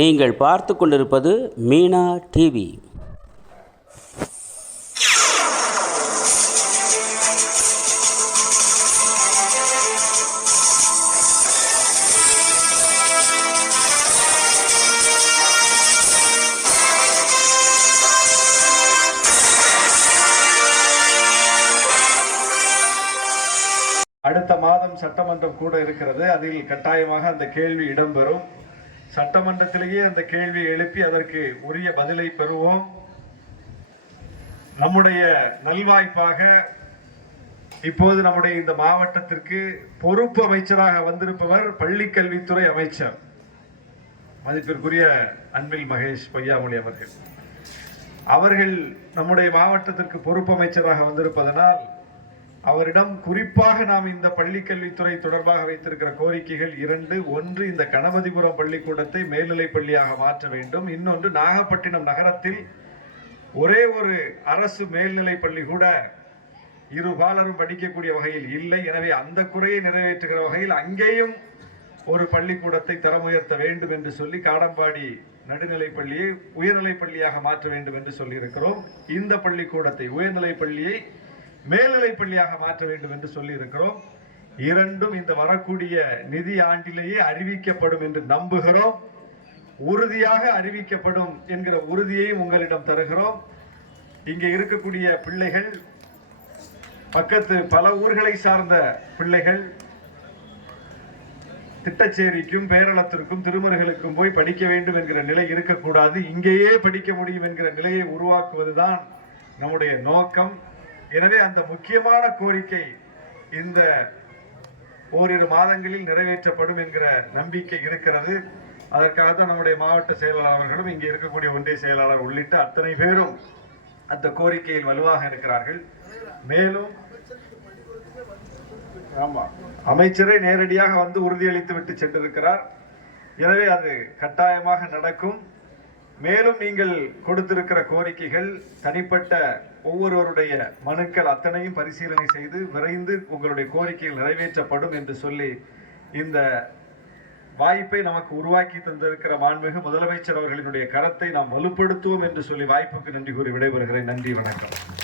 நீங்கள் பார்த்து கொண்டிருப்பது மீனா டிவி அடுத்த மாதம் சட்டமன்றம் கூட இருக்கிறது. அதில் கட்டாயமாக அந்த கேள்வி இடம்பெறும். சட்டமன்றத்திலேயே அந்த கேள்வி எழுப்பி அதற்கு உரிய பதிலை பெறுவோம். நம்முடைய நல்வாய்ப்பாக இப்போது நம்முடைய இந்த மாவட்டத்திற்கு பொறுப்பு அமைச்சராக வந்திருப்பவர் பள்ளிக்கல்வித்துறை அமைச்சர் மதிப்பிற்குரிய அன்பில் மகேஷ் பொய்யாமொழி அவர்கள். அவர்கள் நம்முடைய மாவட்டத்திற்கு பொறுப்பு அமைச்சராக வந்திருப்பதனால் அவரிடம் குறிப்பாக நாம் இந்த பள்ளிக்கல்வித்துறை தொடர்பாக வைத்திருக்கிற கோரிக்கைகள் இரண்டு. ஒன்று இந்த கணபதிபுரம் பள்ளிக்கூடத்தை மேல்நிலைப் பள்ளியாக மாற்ற வேண்டும். இன்னொன்று நாகப்பட்டினம் நகரத்தில் ஒரே ஒரு அரசு மேல்நிலை பள்ளி கூட இரு பாலரும் படிக்கக்கூடிய வகையில் இல்லை. எனவே அந்த குறையை நிறைவேற்றுகிற வகையில் அங்கேயும் ஒரு பள்ளிக்கூடத்தை தரமுயர்த்த வேண்டும் என்று சொல்லி காடம்பாடி நடுநிலைப் பள்ளியை உயர்நிலைப் பள்ளியாக மாற்ற வேண்டும் என்று சொல்லியிருக்கிறோம். இந்த பள்ளிக்கூடத்தை உயர்நிலைப் பள்ளியை மேல்நிலைப் பள்ளியாக மாற்ற வேண்டும் என்று சொல்லி இருக்கிறோம் இரண்டும் இந்த வரக்கூடிய நிதி ஆண்டிலேயே அறிவிக்கப்படும் என்று நம்புகிறோம். உறுதியாக அறிவிக்கப்படும் என்கிற உறுதியையும் உங்களிடம் தருகிறோம். இங்கே இருக்கக்கூடிய பிள்ளைகள் பக்கத்து பல ஊர்களை சார்ந்த பிள்ளைகள் திட்டச்சேரிக்கும் பேரளத்திற்கும் திருமருகளுக்கும் போய் படிக்க வேண்டும் என்கிற நிலை இருக்கக்கூடாது. இங்கேயே படிக்க முடியும் என்கிற நிலையை உருவாக்குவதுதான் நம்முடைய நோக்கம். எனவே அந்த முக்கியமான கோரிக்கை இந்த ஓரிரு மாதங்களில் நிறைவேற்றப்படும் என்கிற நம்பிக்கை இருக்கிறது. அதற்காக தான் நம்முடைய மாவட்ட செயலாளர் அவர்களும் இங்கே இருக்கக்கூடிய ஒன்றிய செயலாளர் உள்ளிட்ட அத்தனை பேரும் அந்த கோரிக்கையில் வலுவாக இருக்கிறார்கள். மேலும் ஆமா அமைச்சரை நேரடியாக வந்து உறுதியளித்து விட்டு சென்றிருக்கிறார். எனவே அது கட்டாயமாக நடக்கும். மேலும் நீங்கள் கொடுத்திருக்கிற கோரிக்கைகள் தனிப்பட்ட ஒவ்வொருவருடைய மனுக்கள் அத்தனையும் பரிசீலனை செய்து விரைந்து உங்களுடைய கோரிக்கைகள் நிறைவேற்றப்படும் என்று சொல்லி இந்த வாய்ப்பை நமக்கு உருவாக்கி தந்திருக்கிற மாண்புமிகு முதலமைச்சர் அவர்களினுடைய கரத்தை நாம் வலுப்படுத்துவோம் என்று சொல்லி வாய்ப்புக்கு நன்றி கூறி விடைபெறுகிறேன். நன்றி வணக்கம்.